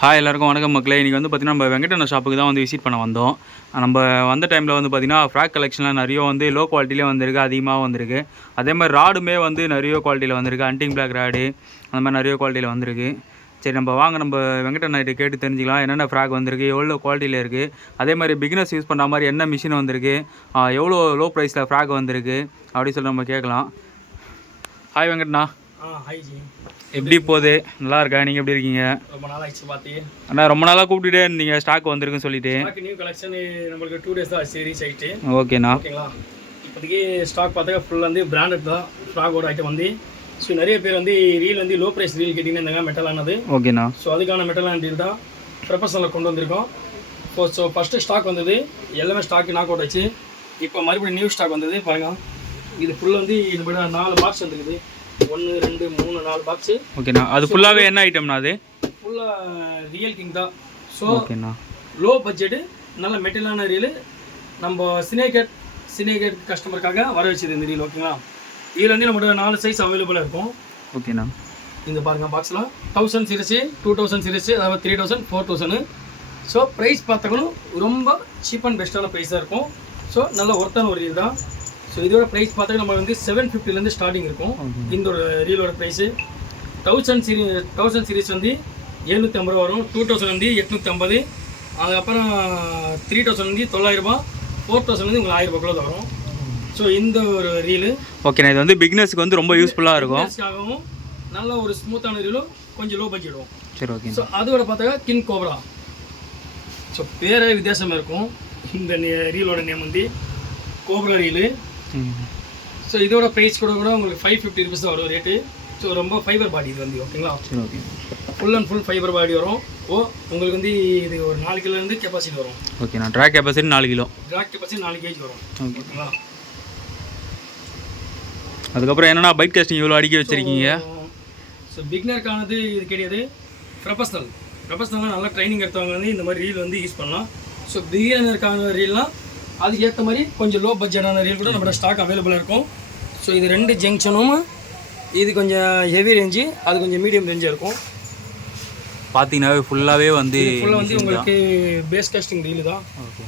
Hi எல்லாருக்கும் வணக்கம் மக்களே. இன்றைக்கி வந்து பார்த்திங்கன்னா நம்ம வெங்கடண்ணா ஷாப்புக்கு தான் வந்து விசிட் பண்ண வந்தோம். நம்ம வந்த டைமில் வந்து பார்த்திங்கன்னா ஃப்ராக் கலெக்ஷன்லாம் நிறைய வந்து லோ குவாலிட்டிலே வந்திருக்கு, அதிகமாக வந்திருக்கு. அதே மாதிரி ராடுமே வந்து நிறைய குவாலிட்டியில் வந்திருக்கு. அன்டிங் பிளாக் ராடு அந்த மாதிரி நிறைய குவாலிட்டியில் வந்திருக்கு. சரி, நம்ம வாங்க நம்ம வெங்கடண்ணாகிட்ட கேட்டு தெரிஞ்சுக்கலாம் என்னென்ன ஃப்ராக் வந்திருக்கு, எவ்வளோ குவாலிட்டியில் இருக்குது, அதே மாதிரி பிகினர்ஸ் யூஸ் பண்ணுற மாதிரி என்ன மிஷின் வந்திருக்கு, எவ்வளோ லோ ப்ரைஸில் ஃப்ராக் வந்திருக்கு அப்படின்னு சொல்லி நம்ம கேட்கலாம். ஹாய் வெங்கட்ண்ணா. ஹாய் ஜி, எப்படி போகுது? நல்லா இருக்கா? நீங்கள் எப்படி இருக்கீங்க? ரொம்ப நாள் ஆயிடுச்சு பார்த்து. அண்ணா ரொம்ப நாளாக கூப்பிட்டுட்டே இருந்தீங்க, ஸ்டாக் வந்திருக்குன்னு சொல்லிட்டு. நியூ கலெக்ஷன் நம்மளுக்கு 2 days தான் ஆச்சு ரீச் ஆகிட்டு. ஓகேண்ணா. ஓகேங்களா, இப்போதைக்கு ஸ்டாக் பார்த்தா ஃபுல் வந்து பிராண்டட் தான் ஃப்ராகோட ஐட்டம் வந்து. ஸோ நிறைய பேர் வந்து ரீல் வந்து லோ ப்ரைஸ் ரீல் கேட்டிங்கன்னா மெட்டலானது. ஓகேண்ணா. ஸோ அதுக்கான மெட்டலான ரீல் தான் ப்ரொஃபஷனலில் கொண்டு வந்திருக்கோம். ஸோ ஃபஸ்ட்டு ஸ்டாக் வந்தது எல்லாமே ஸ்டாக் நாக் அவுட் ஆச்சு. இப்போ மறுபடியும் நியூ ஸ்டாக் வந்தது பாருங்க. இது ஃபுல்லாக வந்து இது 4 பாக்ஸ் வந்துருக்குது. 1 2 3 4 பாக்ஸு. ஓகேண்ணா. அது ஃபுல்லாகவே என்ன ஐட்டம்னா? அது ஃபுல்லாக ரியல் கிங் தான். ஸோ ஓகேண்ணா, லோ பட்ஜெட்டு நல்ல மெட்டீரியலான ரீல் நம்ம சினேகட் கஸ்டமருக்காக வர வச்சது இந்த ரீல். ஓகேங்களா, இதில் வந்து நம்மளோட 4 சைஸ் அவைலபிளாக இருக்கும். ஓகேண்ணா. இந்த பாருங்கள் பாக்ஸில் 1000 சீரிஸு, 2000 சீரிஸு, அதாவது 3000, 4000. ஸோ ப்ரைஸ் பார்த்தாலும் ரொம்ப சீப் அண்ட் பெஸ்ட்டான ப்ரைஸாக இருக்கும். ஸோ நல்ல ஒர்த்தான ஒரு ரீல் தான். ஸோ இதோட ப்ரைஸ் பார்த்தா நம்ம வந்து 750 ஸ்டார்டிங் இருக்கும். இந்த ஒரு ரீலோட ப்ரைஸு 1000 சீரிஸ் வந்து 750 வரும், 2000 வந்து 850, அதுக்கப்புறம் 3000 வந்து 900, 4000 வந்து உங்களுக்கு 1000 தான் வரும். ஸோ இந்த ஒரு ரீலு ஓகேண்ணா, இது வந்து பிகினர்ஸ்க்கு வந்து ரொம்ப யூஸ்ஃபுல்லாக இருக்கும். நல்ல ஒரு ஸ்மூத்தான ரீலும், கொஞ்சம் லோ பட்ஜெட்டும். சரி, ஓகே. ஸோ அதோட பார்த்தா கிங் கோப்ரா. ஸோ பேரே வித்தியாசமாக இருக்கும். இந்த ரீலோட நேம் வந்து கோப்ரா ரீலு. ஸோ இதோட ப்ரைஸ் கூட உங்களுக்கு 550 rupees தான் வரும் ரேட்டு. ஸோ ரொம்ப ஃபைபர் பாடி இது வந்து. ஓகேங்களா, okay. Full and full fiber body வரும். உங்களுக்கு வந்து இது ஒரு 4 கிலோலேருந்து கெப்பாசிட்டி வரும். ஓகேண்ணா. Track capacity 4 kilo. Track capacity 4 kg வரும். ஓகேங்களா. அதுக்கப்புறம் என்னென்னா பைட் காஸ்டிங் இவ்வளோ அடிக்க வச்சுருக்கீங்க? ஸோ பிகினருக்கானது இது கிடையாது, ப்ரொஃபஷனலாக நல்லா ட்ரைனிங் எடுத்தவங்க வந்து இந்த மாதிரி ரீல் வந்து யூஸ் பண்ணலாம். ஸோ பிகினருக்கான ரீல்லாம் அதுக்கு ஏற்ற மாதிரி கொஞ்சம் லோ பட்ஜெட்டான ரீல் கூட நம்மளோட ஸ்டாக் அவைலபிளாக இருக்கும். ஸோ இது 2 ஜங்ஷனும் இது கொஞ்சம் ஹெவி ரேஞ்சு, அது கொஞ்சம் மீடியம் ரேஞ்சாக இருக்கும். பார்த்தீங்கன்னாவே ஃபுல்லாகவே வந்து உங்களுக்கு பேஸ் காஸ்டிங் ரீலு தான். ஓகே.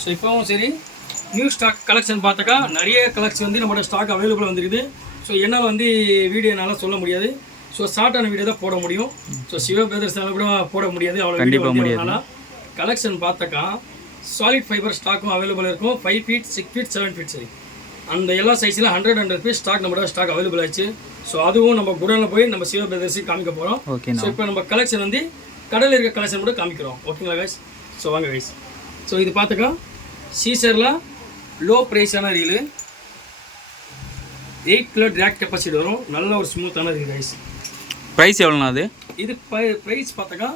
ஸோ இப்போவும் சரி, நியூ ஸ்டாக் கலெக்ஷன் பார்த்தாக்கா நிறைய கலெக்ஷன் வந்து நம்மளோட ஸ்டாக் அவைலபிளாக வந்துருக்குது. ஸோ என்னால் வந்து வீடியோ என்னால் சொல்ல முடியாது. ஸோ ஷார்ட்டான வீடியோ தான் போட முடியும். ஸோ சிவா பிரதர்ஸ்னால கூட போட முடியாது, அவ்வளோ கண்டிப்பாக முடியாது. கலெக்ஷன் பார்த்தாக்கா சாலிட் ஃபைபர் ஸ்டாக்கும் அவைலபிள் இருக்கும். 5 feet, 6 feet, 7 feet சரி, அந்த எல்லா சைஸில் 100 பீஸ் ஸ்டாக் நம்மளோட ஸ்டாக் அவைலபிள் ஆயிடுச்சு. ஸோ அதுவும் நம்ம குடோனில் போய் நம்ம சிவா பிரதர்ஸுக்கு காமிக்க போகிறோம். ஸோ இப்போ நம்ம கலெக்ஷன் வந்து கடலில் இருக்க கலெக்ஷன் கூட காமிக்கிறோம். ஓகேங்களா கைஸ்? ஸோ வாங்க கைஸ். ஸோ இது பார்த்துக்கா சீசரில் லோ ப்ரைஸான ரீலு, 8 kg ட்ராக் கெப்பாசிட்டி வரும். நல்ல ஒரு ஸ்மூத்தான ரீல் கைஸ். ப்ரைஸ் எவ்வளோண்ணா அது? இது ப்ரைஸ் பார்த்தாக்கா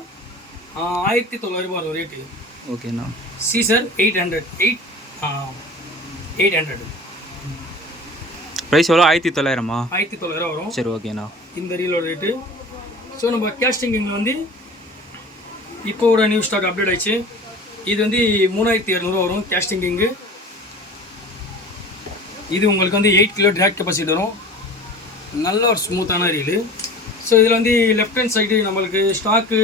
1900 வரும் ரேட்டு. ஓகேண்ணா. சீசர் 800 ப்ரைஸ் எவ்வளோ? 1900 1900 வரும். சரி, ஓகேண்ணா. இந்த ரீலோட ரேட்டு. ஸோ நம்ம கேஸ்டிங்கில் வந்து இப்போட நியூ ஸ்டாக் அப்டேட் ஆயிடுச்சு. இது வந்து 3200 வரும் கேஸ்டிங்கு. இது உங்களுக்கு வந்து 8 kg ட்ராக் கெப்பாசிட்டி வரும். நல்ல ஒரு ஸ்மூத்தான ரீலு. ஸோ இதில் வந்து லெஃப்ட் ஹேண்ட் சைடு நம்மளுக்கு ஸ்டாக்கு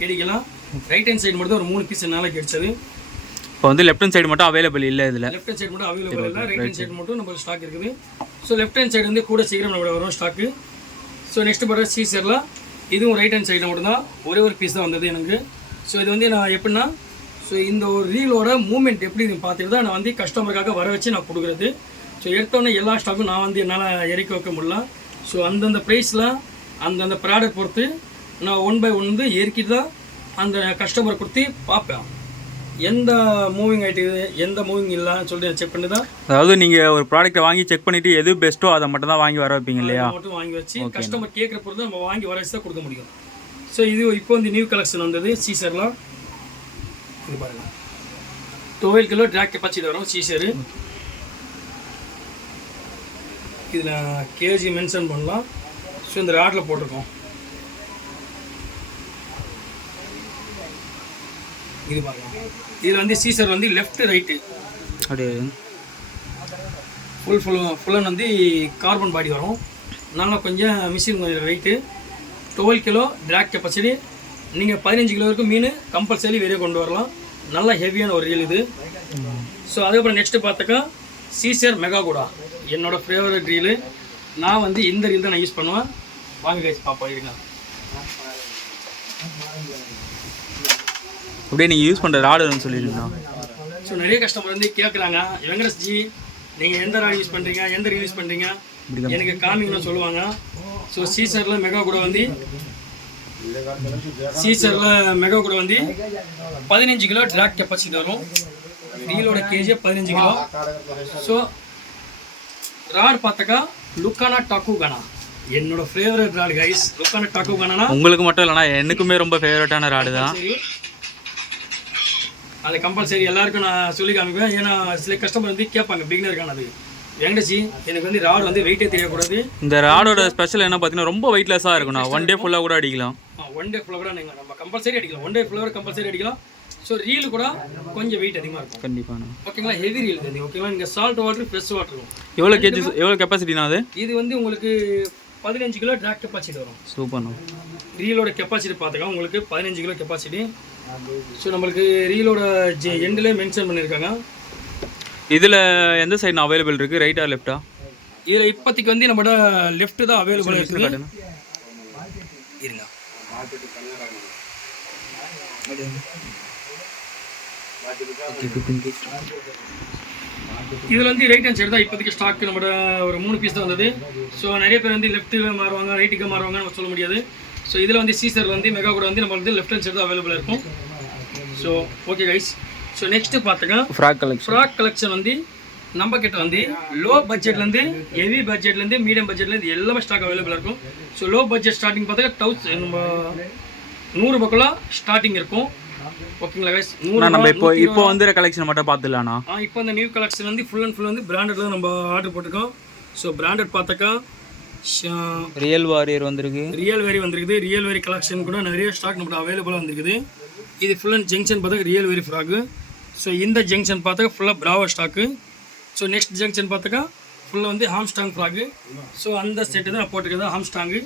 கிடைக்கலாம். ரைட் ஹேண்ட் சைடு மட்டும் ஒரு 3 பீஸ் நாளைக்கு கிடைச்சது. இப்போ வந்து லெஃப்ட் ஹேண்ட் சைடு மட்டும் அவைலபிள் இல்லை. இதில் லெஃப்ட் ஹேண்ட் சைடு மட்டும் அவைலபிள் இல்லை, ரைட் ஹேண்ட் சைடு மட்டும் நம்ம ஸ்டாக் இருக்குது. ஸோ லெஃப்ட் ஹேண்ட் சைடு வந்து கூட சீக்கிரம் நம்ம வரும் ஸ்டாக்கு. ஸோ நெக்ஸ்ட் பார்த்தா சீசரில் இதுவும் ரைட் ஹேண்ட் சைடில் மட்டும்தான் ஒரே ஒரு பீஸ் தான் வந்தது எனக்கு. ஸோ இது வந்து நான் எப்படின்னா, ஸோ இந்த ஒரு ரீலோட மூவ்மெண்ட் எப்படி பார்த்துட்டு தான் நான் வந்து கஸ்டமருக்காக வர வச்சு நான் கொடுக்குறது. ஸோ எடுத்தோடனே எல்லா ஸ்டாக்கும் நான் வந்து என்னால் இறக்கி வைக்க முடியல. ஸோ அந்தந்த ப்ரைஸில் அந்தந்த ப்ராடக்ட் பொறுத்து நான் 1 by 1 வந்து இறக்கிட்டு தான் அந்த கஸ்டமரை கொடுத்து பார்ப்பேன். எந்த மூவிங் ஆகிட்டு எந்த மூவிங் இல்லைன்னு சொல்லிட்டு செக் பண்ணி தான். அதாவது நீங்கள் ஒரு ப்ராடக்ட்டை வாங்கி செக் பண்ணிவிட்டு எது பெஸ்ட்டோ அதை மட்டும் தான் வாங்கி வர வைப்பீங்க இல்லையா? மட்டும் வாங்கி வச்சு கஸ்டமர் கேட்குற பொறுத்து நம்ம வாங்கி வர வச்சு தான் கொடுக்க முடியும். ஸோ இது இப்போ வந்து நியூ கலெக்ஷன் வந்தது சீசர்லாம். இது பாருங்கள் 12 kg ட்ராக் கெப்பாசிட்டி வரும் சீசரு. இதில் கேஜி மென்ஷன் பண்ணலாம். ஸோ இந்த ராட்டில் போட்டிருக்கோம். இது பாருங்க, இதில் வந்து சீசர் வந்து லெஃப்ட் ரைட்டு அப்படியே ஃபுல்லன் வந்து கார்பன் பாடி வரும். நல்லா கொஞ்சம் மிஷின் கொஞ்சம் ரைட்டு. 12 kg ட்ராக் கெப்பாசிட்டி, நீங்கள் 15 கிலோ வரைக்கும் மீன் கம்பல்சரி வெளியே கொண்டு வரலாம். நல்லா ஹெவியான ஒரு ரீல் இது. ஸோ அதுக்கப்புறம் நெக்ஸ்ட்டு பார்த்தாக்கா சீசர் மெகா கூடா என்னோட ஃபேவரட் ரீலு. நான் வந்து இந்த ரீல் தான் நான் யூஸ் பண்ணுவேன். வாங்க கைஸ் பார்ப்போம் இருங்க. அப்படியே நீங்கள் யூஸ் பண்ணுற ராடுன்னு சொல்லிடுங்கண்ணா. ஸோ நிறைய கஸ்டமர் வந்து கேட்குறாங்க, வெங்கடேஷ் ஜி நீங்கள் எந்த ராடு யூஸ் பண்ணுறீங்க, எந்த ரீல் யூஸ் பண்ணுறீங்க, எனக்கு காமிங்கன்னு சொல்லுவாங்க. ஸோ சீசரில் மெகா கூட வந்து 15 கிலோ ட்ராக் கெப்பாசிட்டி வரும். ரீலோட கேஜி 15 கிலோ. ஸோ ராட் பார்த்தாக்கா லுக்கானா டாக்குகானா என்னோட ஃபேவரட் ராடு கைஸ். லுக்கானா டாக்குகானா உங்களுக்கு மட்டும் இல்லைனா எனக்குமே ரொம்ப ஃபேவரட்டான ராடு தான். அது கம்பல்சரி எல்லாருக்கும் நான் சொல்லி காமிப்பேன். ஏன்னா சில கஸ்டமர் வந்து கேட்பாங்க பிகினருக்கானது, வெங்கடேஷ் எனக்கு வந்து ராடு வந்து வெயிட்டே தெரியக்கூடாது. இந்த ராடோட ஸ்பெஷல் என்ன பார்த்தீங்கன்னா ரொம்ப வெயிட்லெஸ்ஸாக இருக்குண்ணா. ஒன் டே ஃபுல்லாக கூட அடிக்கலாம். ஒன் டே ஃபுல்லாக கூட நீங்கள் நம்ம கம்பல்சரி அடிக்கலாம். ஒன் டே ஃபுல்லாக கம்பல்சரி அடிக்கலாம். ஸோ ரீல் கூட கொஞ்சம் வெயிட் அதிகமாக இருக்கும். கண்டிப்பாண்ணா. ஓகேங்களா, ஹெவி ரீல் இது. ஓகேங்களா, நீங்கள் சால்ட் வாட்டர் ஃப்ரெஷ் வாட்டர் இருக்கும். எவ்வளோ கேஜி, எவ்வளோ கெப்பாசிட்டினா அது? இது வந்து உங்களுக்கு 15 கிலோ ட்ராக் கெப்பாசிட்டி வரும். சூப்பர்ண்ணா. ரீலோட கெப்பாசிட்டி பார்த்துக்கா உங்களுக்கு 15 கிலோ கெப்பாசிட்டி. ஸோ நம்மளுக்கு ரீலோட எண்டில் மென்ஷன் பண்ணியிருக்காங்க. இதில் எந்த சைடு அவைலபிள் இருக்குது, ரைட்டா லெஃப்ட்டா? இதில் இப்போதைக்கு வந்து நம்மளோட லெஃப்ட் தான் அவைலபிள் இருக்குது. இருங்க, இதில் வந்து ரைட் ஹேண்ட் சைடு தான் இப்போதைக்கு ஸ்டாக் நம்மளோட ஒரு 3 பீஸ் தான் வந்தது. ஸோ நிறைய பேர் வந்து லெஃப்ட்டுக்கு மாறுவாங்க, ரைட்டுக்கு மாறுவாங்கன்னு நம்ம சொல்ல முடியாது. ஸோ இதில் வந்து சீசர் வந்து மெகா கூட வந்து நம்மளுக்கு லெஃப்ட் ஹேண்ட் சைடு தான் அவைலபிளாக இருக்கும். So okay guys. So next பார்த்துங்க ஃப்ராக் கலெக்ஷன் வந்து நம்ம கிட்ட வந்து லோ பட்ஜெட்லேருந்து ஹெவி பட்ஜெட்லேருந்து மீடியம் பட்ஜெட்லேருந்து எல்லாமே ஸ்டாக் அவைலபிளாக இருக்கும். ஸோ லோ பட்ஜெட் ஸ்டார்டிங் பார்த்தாக்கா நம்ம 100 ரூபாய்க்குள்ள ஸ்டார்டிங் இருக்கும். ஓகேங்களா கைஸ், 100 நம்ம இப்போ வந்து கலெக்ஷன் மட்டும் பார்த்துலாம்ண்ணா. இப்போ அந்த நியூ கலெக்ஷன் வந்து ஃபுல் அண்ட் ஃபுல் வந்து பிராண்டட்ல நம்ம ஆர்டர் போட்டிருக்கோம். ஸோ பிராண்டட் பார்த்தாக்கா ரியல் வாரியர் வந்திருக்கு, ரியல் வேரி வந்திருக்குது. ரியல் வேரி கலெக்ஷன் கூட நிறைய ஸ்டாக் நம்மளுக்கு அவைலபிளாக வந்திருக்குது. இது ஃபுல் அண்ட் ஜங்ஷன் பார்த்தாக்கா ரியல் வேரி ஃப்ராக்கு. ஸோ இந்த ஜங்ஷன் பார்த்தாக்கா ஃபுல்லாக Bravo stock. So next junction பார்த்தாக்கா ஃபுல்லாக வந்து ஹாம்ஸ்டாங் ஃப்ராக்கு. ஸோ அந்த செட்டு தான் நான் போட்டிருக்கிறது ஹாம்ஸ்டாங்கு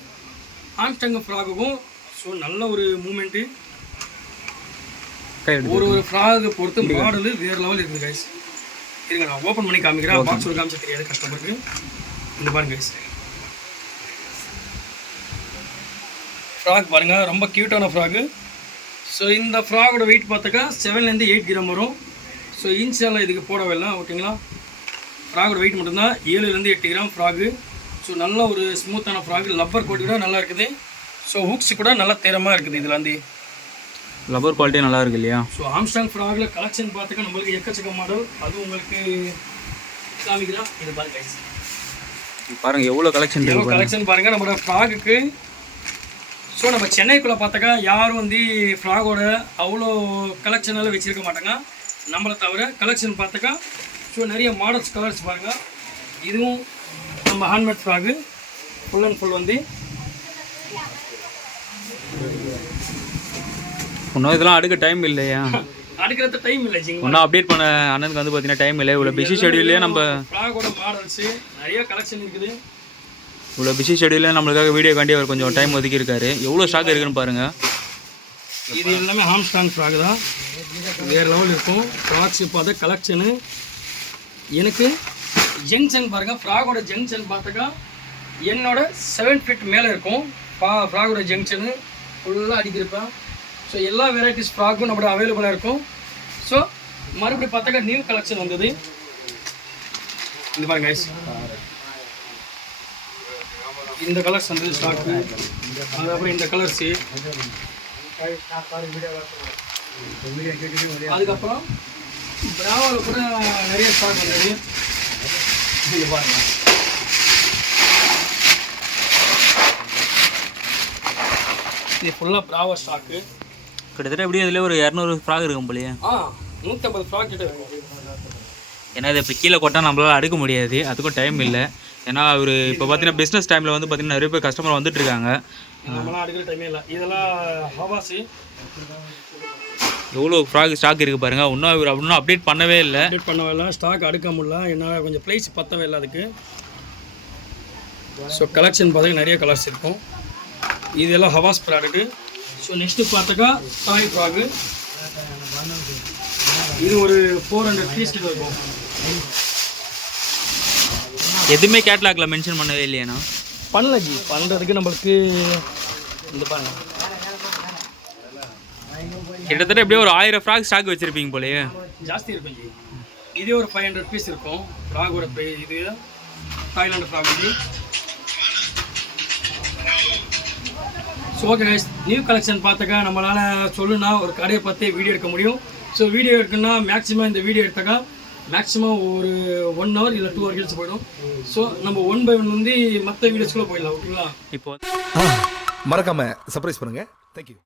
ஃப்ராக்குக்கும். ஸோ நல்ல ஒரு மூமெண்ட்டு. ஒரு ஃப்ராகு பொறுத்து மாடலு வேறு லெவல் இருக்குது கைஸ். இருங்க நான் ஓப்பன் பண்ணி காமிக்கிறேன். பாக்ஸோட காமிச்சா தெரியாது கஷ்டப்பட்டு. இந்த பாருங்க கைஸ், ஃப்ராக் பாருங்கள், ரொம்ப க்யூட்டான ஃப்ராகு. ஸோ இந்த ஃப்ராகோட வெயிட் பார்த்தாக்கா 7லேருந்து 8 கிராம் வரும். ஸோ இன்ஷால்லாம் இதுக்கு போடவில்லை. ஓகேங்களா, ஃப்ராகோட வெயிட் மட்டும்தான் 7லேருந்து 8 கிராம் ஃப்ராகு. ஸோ நல்ல ஒரு ஸ்மூத்தான ஃப்ராகு. லப்பர் கோட் கூட நல்லா இருக்குது. ஸோ ஹூக்ஸ் கூட நல்லா தேரமாக இருக்குது. இதில் வந்து லப்பர் குவாலிட்டி நல்லா இருக்கு இல்லையா? ஸோ ஆம்ஸ்டாங் ஃப்ராகில் கலெக்ஷன் பார்த்துக்க நம்மளுக்கு எக்கச்சக்க மாடல். அது உங்களுக்கு காமிக்கலாம். இது பாருங்க கைஸ், பாருங்கள் எவ்வளோ கலெக்ஷன் பாருங்கள் நம்மளோட ஃப்ராகுக்கு. ஸோ நம்ம சென்னைக்குள்ளே பார்த்தாக்கா யாரும் வந்து ஃப்ராகோட அவ்வளோ கலெக்ஷனெல்லாம் வச்சுருக்க மாட்டாங்க நம்மளை தவிர. கலெக்ஷன் பார்த்தாக்கா ஸோ நிறைய மாடல்ஸ் கலர்ஸ் பாருங்கள். இதுவும் நம்ம handmade frock full and full வந்து. இன்னும் இதெல்லாம் அடுக்க டைம் இல்லையா? அடுக்கிறது டைம் இல்லை ஜிங்க. ஒன்றும் அப்டேட் பண்ண அண்ணனுக்கு வந்து பார்த்தீங்கன்னா டைம் இல்லை. இவ்வளோ பிஸி ஷெடியூல்லே நம்ம ஃப்ராகோட மாடல்ஸு நிறைய கலெக்ஷன் இருக்குது. இவ்வளோ பிஸி ஷெடியூலில் நம்மளுக்காக வீடியோக்காண்டி அவர் கொஞ்சம் டைம் ஒதுக்கியிருக்காரு. எவ்வளோ ஸ்டாக் இருக்குன்னு பாருங்கள். இது எல்லாமே ஹாம்ஸ்டாங் ஃப்ராக் தான், வேறு லெவல் இருக்கும். ஃப்ராக்ஸ் பார்த்தா கலெக்ஷனு எனக்கு ஜங்ஷன் பாருங்கள். ஃப்ராகோட ஜங்ஷன் பார்த்தாக்கா என்னோட 7 ஃபீட் மேலே இருக்கும். ஃப்ராகோட ஜங்ஷனு ஃபுல்லாக அடிக்கிறப்பேன். ஸோ எல்லா வெரைட்டிஸ் ஃப்ராக்கும் நம்மளோட அவைலபிளாக இருக்கும். ஸோ மறுபடியும் பார்த்தாக்கா நியூ கலெக்ஷன் வந்தது. இது பாருங்க கைஸ், இந்த கலர்ஸ் வந்து ஸ்டாக்கு. அதுக்கப்புறம் இந்த கலர்ஸு, அதுக்கப்புறம் பிராவோவில் கூட நிறைய ஸ்டாக் வந்தது. இது பாருங்க, இது ஃபுல்லாக பிராவோ ஸ்டாக்கு. கிட்டத்தட்ட எப்படியும் அதில் ஒரு 200 ஃப்ராக் இருக்கும் போலையே. 150 ஃப்ராக் கிட்ட இருக்கும். ஏன்னா இதை இப்போ கீழே கொட்டால் நம்மளால் அடுக்க முடியாது, அதுக்கும் டைம் இல்லை. ஏன்னா அவர் இப்போ பார்த்தீங்கன்னா பிஸ்னஸ் டைமில் வந்து பார்த்தீங்கன்னா நிறைய பேர் கஸ்டமர் வந்துட்டு இருக்காங்க. நம்மளாம் அடுக்கிற டைமே இல்லை. இதெல்லாம் ஹவாஸு. எவ்வளோ ஃப்ராக் ஸ்டாக் இருக்குது பாருங்கள். இன்னும் அவர் இன்னும் அப்டேட் பண்ணவே இல்லை. ஸ்டாக் அடுக்க முடியல, என்னால் கொஞ்சம் ப்ரைஸ் பத்தவே இல்லை அதுக்கு. ஸோ கலெக்ஷன் பார்த்தீங்கன்னா நிறைய கலர்ஸ் இருக்கும். இதெல்லாம் ஹவாஸ் ப்ராடக்ட்டு. ஸோ நெக்ஸ்ட்டு பார்த்தாக்கா தாய் ஃப்ராகு. இது ஒரு 400 பீஸ் கிட்ட இருக்கும். எதுவுமே கேட்லாக்ல மென்ஷன் பண்ணவே இல்லையாண்ணா? பண்ணல ஜி, பண்ணுறதுக்கு நம்மளுக்கு இந்த பாருங்க கிட்டத்தட்ட எப்படியோ ஒரு 1000 ஃப்ராக் ஸ்டாக் வச்சுருப்பீங்க போலயே. ஜாஸ்தி இருக்கும் ஜி. இதே ஒரு 500 பீஸ் இருக்கும் ஃப்ராகோட. இது Thailand frock G. So okay guys, new collection பார்த்தாக்கா நம்மளால் சொல்லுன்னா ஒரு கடையை பார்த்தே வீடியோ எடுக்க முடியும். ஸோ வீடியோ எடுக்கணும்னா மேக்ஸிமம் இந்த வீடியோ எடுத்தாக்கா மேக்ஸிமம் ஒரு 1 hour இல்லை 2 hours போயிடும். ஸோ நம்ம 1 by 1 வந்து மற்ற வீடியோஸ்குள்ளே போயிடலாம். ஓகேங்களா? இப்போ மறக்காம சர்ப்ரைஸ் பண்ணுங்க. தேங்க்யூ.